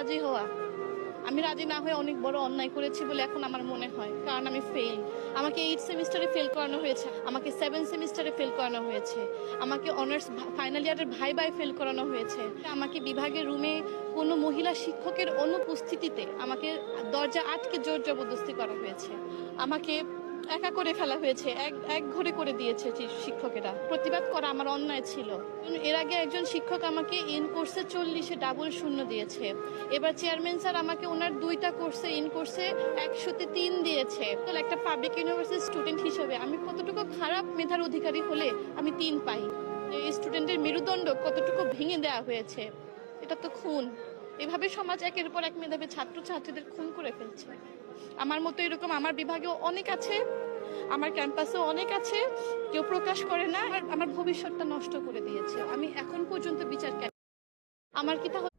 রাজি হওয়া। আমি রাজি না হয়ে অনেক বড় অন্যায় করেছি বলে এখন আমার মনে হয়, কারণ আমি ফেল। আমাকে 8 সেমিস্টারে ফেল করানো হয়েছে, আমাকে 7 সেমিস্টারে ফেল করানো হয়েছে, আমাকে অনার্স ফাইনাল ইয়ারের ভাইবায় ফেল করানো হয়েছে, আমাকে বিভাগের রুমে কোনো মহিলা শিক্ষকের অনুপস্থিতিতে আমাকে দরজা আটকে জোর জবরদস্তি করা হয়েছে, আমাকে একা করে ফেলা হয়েছে, এক এক ঘরে করে দিয়েছে শিক্ষকেরা। প্রতিবাদ করা আমার অন্যায় ছিল। এর আগে একজন শিক্ষক আমাকে ইন কোর্সে 40-এ ডাবল শূন্য দিয়েছে। এবার চেয়ারম্যান স্যার আমাকে ওনার 2টা কোর্সে ইন কোর্সে 100-তে 3 দিয়েছে। তো একটা পাবলিক ইউনিভার্সিটির স্টুডেন্ট হিসেবে আমি কতটুকু খারাপ মেধার অধিকারী হলে আমি 3 পাই? এই স্টুডেন্টের মেরুদণ্ড কতটুকু ভেঙে দেওয়া হয়েছে। এটা তো খুন। এভাবে সমাজ একের পর এক মেধাবী ছাত্র ছাত্রীদের খুন করে ফেলছে। আমার মতো এরকম আমার বিভাগেও অনেক আছে, আমার ক্যাম্পাসেও অনেক আছে, কেউ প্রকাশ করে না। আর আমার ভবিষ্যৎটা নষ্ট করে দিয়েছে। আমি এখন পর্যন্ত বিচার, আমার কি তাহলে